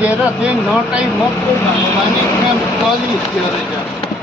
Era then not I not to Nani can call you here.